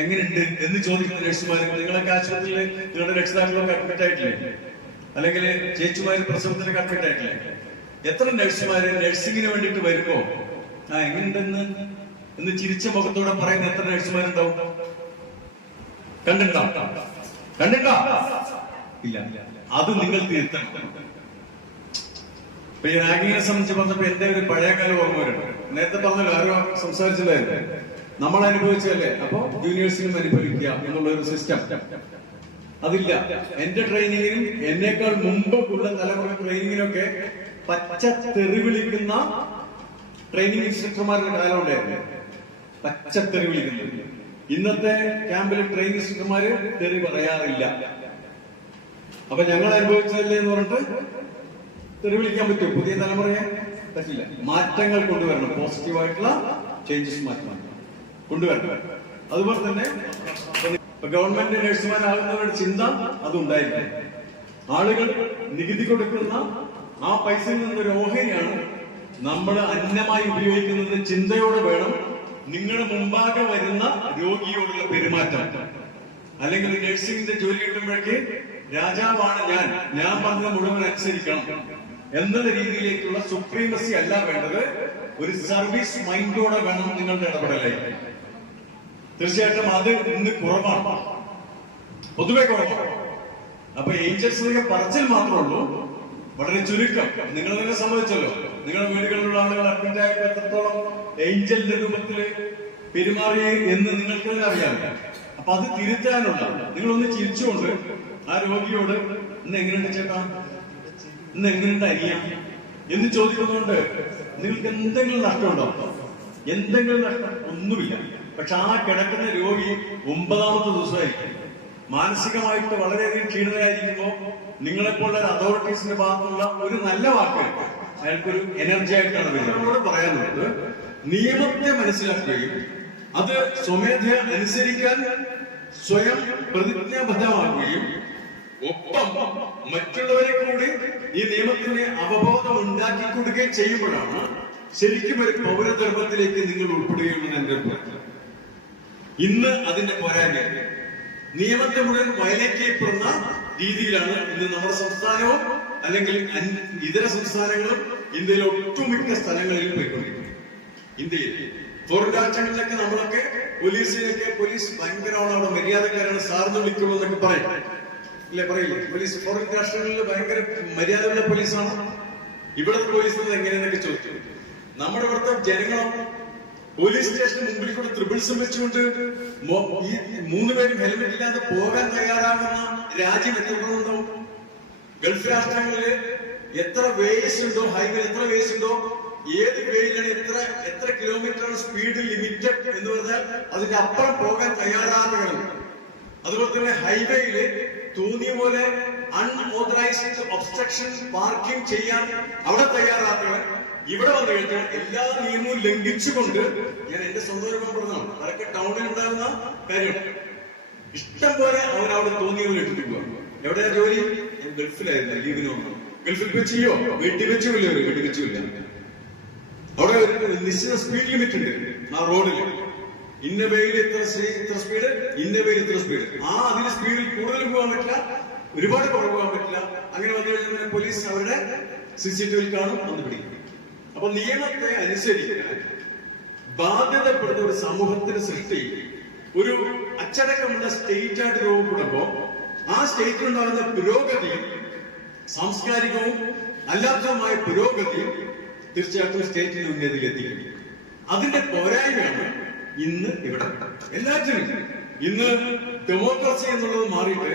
എങ്ങനെയുണ്ട് എന്ന് ചോദിക്കുന്ന നഴ്സുമാർ, നിങ്ങളൊക്കെ ആശുപത്രിയിൽ നിങ്ങളുടെ രക്ഷിതാക്കളൊക്കെ അഡ്മിറ്റ് ആയിട്ടില്ലേ, അല്ലെങ്കിൽ ചേച്ചിമാര് പ്രസവത്തിനൊക്കെ അഡ്മിറ്റ് ആയിട്ടില്ലേ? എത്ര നഴ്സുമാര് നഴ്സിംഗിന് വേണ്ടിയിട്ട് വരുമ്പോ എങ്ങനെയുണ്ടെന്ന് എന്ന് ചിരിച്ച മുഖത്തോടെ പറയുന്ന എത്ര നഴ്സുമാരുണ്ടാവും? കണ്ടിട്ടുണ്ടോ? ഇല്ല. അത് നിങ്ങൾ തിരുത്തണം. ഇപ്പൊ ഈ റാഗിങ്ങിനെ സംബന്ധിച്ച് പറഞ്ഞപ്പോ എന്റെ ഒരു പഴയകാല ഓർമ്മ വരുന്നുണ്ട്. നേരത്തെ പറഞ്ഞല്ലോ, ആരോ സംസാരിച്ചതായിരുന്നു, നമ്മൾ അനുഭവിച്ചതല്ലേ, അപ്പൊ ജൂനിയേഴ്സിനും അനുഭവിക്കുക എന്നുള്ള ഒരു സിസ്റ്റം അതില്ല. എന്റെ ട്രെയിനിങ്ങിനും എന്നേക്കാൾ മുമ്പ് ഉള്ള തലമുറ ട്രെയിനിങ്ങിനൊക്കെ പച്ച തെറി വിളിക്കുന്ന ട്രെയിനിങ് ഇൻസ്ട്രക്ടർമാരുടെ കാലം ഉണ്ടായിരുന്നു. പച്ച തെറി വിളിക്കുന്നത്. ഇന്നത്തെ ക്യാമ്പിൽ ട്രെയിനിങ് ഇൻസ്ട്രക്ടർമാര് തെറി പറയാറില്ല. അപ്പൊ ഞങ്ങൾ അനുഭവിച്ചതല്ലേ എന്ന് പറഞ്ഞിട്ട് തെറി വിളിക്കാൻ പറ്റും? പുതിയ തലമുറയെ പറ്റില്ല. മാറ്റങ്ങൾ കൊണ്ടുവരണം, പോസിറ്റീവായിട്ടുള്ള ചേഞ്ചസ് കൊണ്ടുവരണം. അതുപോലെ തന്നെ ഗവൺമെന്റ് നഴ്സുമാരാകുന്നവരുടെ ചിന്ത അതുണ്ടായിരിക്കും. ആളുകൾ നികുതി കൊടുക്കുന്ന ആ പൈസയിൽ നിന്നൊരു ഓഹരിയാണ് നമ്മൾ അന്നമായി ഉപയോഗിക്കുന്നത്. ചിന്തയോടെ വേണം നിങ്ങളുടെ മുമ്പാകെ വരുന്ന രോഗിയോടുള്ള പെരുമാറ്റം. അല്ലെങ്കിൽ നഴ്സിംഗിന്റെ ജോലി കിട്ടുമ്പോഴേക്ക് രാജാവാണ് ഞാൻ പറഞ്ഞ മുഴുവൻ അനുസരിക്കണം എന്ന രീതിയിലേക്കുള്ള സുപ്രീമസി അല്ല വേണ്ടത്. ഒരു സർവീസ് മൈൻഡോടെ വേണം നിങ്ങളുടെ ഇടപെടലേക്ക്. തീർച്ചയായിട്ടും അത് ഇന്ന് കുറവാണ്, പൊതുവെ കുറവാണ്. അപ്പൊ ഏഞ്ചൽസിനൊക്കെ പറച്ചിൽ മാത്രമേ ഉള്ളൂ, വളരെ ചുരുക്കം. നിങ്ങൾ തന്നെ സമ്മതിച്ചല്ലോ, നിങ്ങളുടെ വീടുകളിലുള്ള ആളുകൾ അഡ്മിറ്റ് ആയപ്പോൾ എത്രത്തോളം ഏഞ്ചലിന്റെ രൂപത്തിൽ പെരുമാറി എന്ന് നിങ്ങൾക്ക് തന്നെ അറിയാം. അപ്പൊ അത് തിരുത്താനുള്ള നിങ്ങളൊന്ന് ചിരിച്ചുകൊണ്ട് ആ രോഗിയോട് ഇന്ന് എങ്ങനെയുണ്ട് ചേട്ടാ, ഇന്ന് എങ്ങനെയുണ്ട് അരിയാം എന്ന് ചോദിക്കുന്നുണ്ട്. നിങ്ങൾക്ക് എന്തെങ്കിലും നഷ്ടമുണ്ടോ? എന്തെങ്കിലും നഷ്ടം? ഒന്നുമില്ല. പക്ഷെ ആ കിടക്കുന്ന രോഗി 9ാമത്തെ ദിവസമായിരിക്കും, മാനസികമായിട്ട് വളരെയധികം ക്ഷീണിതരായിരിക്കുമ്പോ നിങ്ങളെപ്പോലുള്ള അതോറിറ്റീസിന്റെ ഭാഗത്തുള്ള ഒരു നല്ല വാക്ക് അയാൾക്കൊരു എനർജി ആയിട്ടാണ് വരുന്നത്. പറയാനുള്ളത് നിയമത്തെ മനസ്സിലാക്കുകയും അത് സ്വമേധയ അനുസരിക്കാൻ സ്വയം പ്രതിജ്ഞാബദ്ധമാക്കുകയും ഒപ്പം മറ്റുള്ളവരെ കൂടി ഈ നിയമത്തിന് അവബോധം ഉണ്ടാക്കി കൊടുക്കുകയും ചെയ്യുമ്പോഴാണ് ശരിക്കും ഒരു പൗരധർമ്മത്തിലേക്ക് നിങ്ങൾ ഉൾപ്പെടുകയുമെന്ന് എന്റെ അഭിപ്രായം. ഇന്ന് അതിന്റെ പോരായ്മ നിയമത്തെ മുഴുവൻ വയലേറ്റ് ചെയ്യപ്പെടുന്ന രീതിയിലാണ് ഇന്ന് നമ്മുടെ സംസ്ഥാനവും അല്ലെങ്കിൽ ഇതര സംസ്ഥാനങ്ങളും ഇന്ത്യയിലെ ഒട്ടുമിക്ക സ്ഥലങ്ങളിലും പോയിക്കൊണ്ടിരിക്കുന്നത്. ഇന്ത്യയിൽ ഫോറിൻ രാജ്യങ്ങളിലൊക്കെ നമ്മളൊക്കെ പോലീസ് ഭയങ്കരമാണ്, അവിടെ മര്യാദക്കാരാണ്, സാറിന് വിളിക്കുള്ളൂ എന്നൊക്കെ പറയും, ഇല്ലേ? പറയില്ലേ? പോലീസ് ഫോറിൻ രാഷ്ട്രങ്ങളിൽ ഭയങ്കര മര്യാദയുള്ള പോലീസാണ്. ഇവിടുത്തെ പോലീസ് എങ്ങനെയെന്നൊക്കെ ചോദിച്ചു. നമ്മുടെ ഇവിടുത്തെ ജനങ്ങളും പോലീസ് സ്റ്റേഷന് മുമ്പിൽ കൂടെ ത്രിബിൾസും വെച്ചുകൊണ്ട് ഈ 3 പേരും ഹെൽമെറ്റ് ഇല്ലാതെ പോകാൻ തയ്യാറാകുന്ന രാജ്യം എത്രയുണ്ടോ? ഗൾഫ് രാഷ്ട്രങ്ങളില് എത്ര വേസ് ഉണ്ടോ, ഹൈവേ എത്ര വേസ് ഉണ്ടോ, ഏത് വേയിലാണ് എത്ര കിലോമീറ്ററാണ് സ്പീഡ് ലിമിറ്റഡ് എന്ന് പറഞ്ഞാൽ അതിന്റെ അപ്പുറം പോകാൻ തയ്യാറാകുകയാണ്. അതുപോലെ തന്നെ ഹൈവേയില് തോന്നിയ പോലെ അൺഓതറൈസ്ഡ് ഒബ്സ്ട്രക്ഷൻ പാർക്കിംഗ് ചെയ്യാൻ അവിടെ തയ്യാറാക്കുകയാണ്. ഇവിടെ വന്നു കഴിഞ്ഞാൽ എല്ലാ നിയമവും ലംഘിച്ചുകൊണ്ട്, ഞാൻ എന്റെ സ്വന്തം അനുഭവം പറഞ്ഞതാണ്, അതൊക്കെ ടൗണിൽ ഉണ്ടാകുന്ന കാര്യം, ഇഷ്ടം പോലെ അവരവിടെ തോന്നിയ പോലെ ഇട്ടിട്ട് പോവാ. എവിടെയാ ജോലി? ഞാൻ ഗൾഫിലായിരുന്നു, ലീവിന് വന്നു. ഗൾഫിൽ വെച്ചിയോ? വീട്ടിൽ വെച്ചില്ല. വീട്ടിൽ വെച്ചില്ല. അവിടെ ഒരു നിശ്ചിത സ്പീഡ് ലിമിറ്റ് ഉണ്ട് ആ റോഡിൽ. ഇന്ന വേയിൽ ഇത്ര സ്പീഡ്, ഇന്ന വേയിൽ ഇത്ര സ്പീഡ്. അതിന് സ്പീഡിൽ കൂടുതൽ പോകാൻ പറ്റില്ല, ഒരുപാട് കുറവ് പോകാൻ പറ്റില്ല. അങ്ങനെ വന്നു കഴിഞ്ഞാൽ പോലീസ് അവരുടെ CCTV കാണും, വന്ന് പിടിക്കും. അപ്പൊ നിയമത്തെ അനുസരിക്കാൻ ബാധ്യതപ്പെടുന്ന ഒരു സമൂഹത്തിന്റെ സൃഷ്ടി ഒരു അച്ചടക്കമുള്ള സ്റ്റേറ്റ് ആയിട്ട് രൂപപ്പെടുമ്പോ ആ സ്റ്റേറ്റിലുണ്ടാകുന്ന പുരോഗതിയും സാംസ്കാരികവും അല്ലാത്തതുമായ പുരോഗതിയും തീർച്ചയായിട്ടും സ്റ്റേറ്റിന് ഉന്നതിയിലെത്തിക്കും. അതിന്റെ പോരായ്മയാണ് ഇന്ന് ഇവിടെ എല്ലാറ്റിനും. ഇന്ന് ഡെമോക്രസി എന്നുള്ളത് മാറിയിട്ട്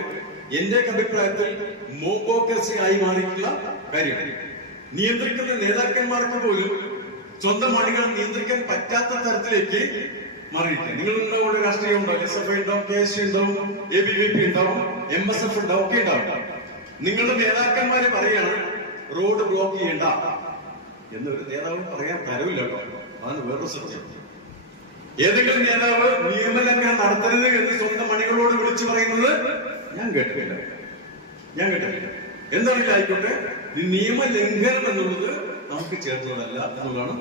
എന്റെ അഭിപ്രായത്തിൽ മോബോക്രസി ആയി മാറിയിട്ടുള്ള കാര്യമാണ്. നിയന്ത്രിക്കുന്ന നേതാക്കന്മാർക്ക് പോലും സ്വന്തം അണികൾ നിയന്ത്രിക്കാൻ പറ്റാത്ത തരത്തിലേക്ക് മാറിയിട്ട്. നിങ്ങളുടെ കൂടെ രാഷ്ട്രീയം ഉണ്ടാവും, SFI ഉണ്ടാവും, KSU ഉണ്ടാവും, ABVP ഉണ്ടാവും, MSF ഉണ്ടാവും, ഒക്കെ ഉണ്ടാവും. നിങ്ങളുടെ നേതാക്കന്മാര് പറയാണ് റോഡ് ബ്ലോക്ക് ചെയ്യണ്ട എന്നൊരു നേതാവ് പറയാൻ തരവില്ല കേട്ടോ. അതാണ് വേറൊരു സത്യം. ഏതെങ്കിലും നേതാവ് നിയമലംഘനം നടത്തരുത് എന്ന് സ്വന്തം അണികളോട് വിളിച്ചു പറയുന്നത് ഞാൻ കേട്ടിട്ടില്ല. എന്താണെങ്കിലും ആയിക്കോട്ടെ, നിയമലംഘനം എന്നുള്ളത് നമുക്ക് ചേർന്നതല്ല എന്നുള്ളതാണ്.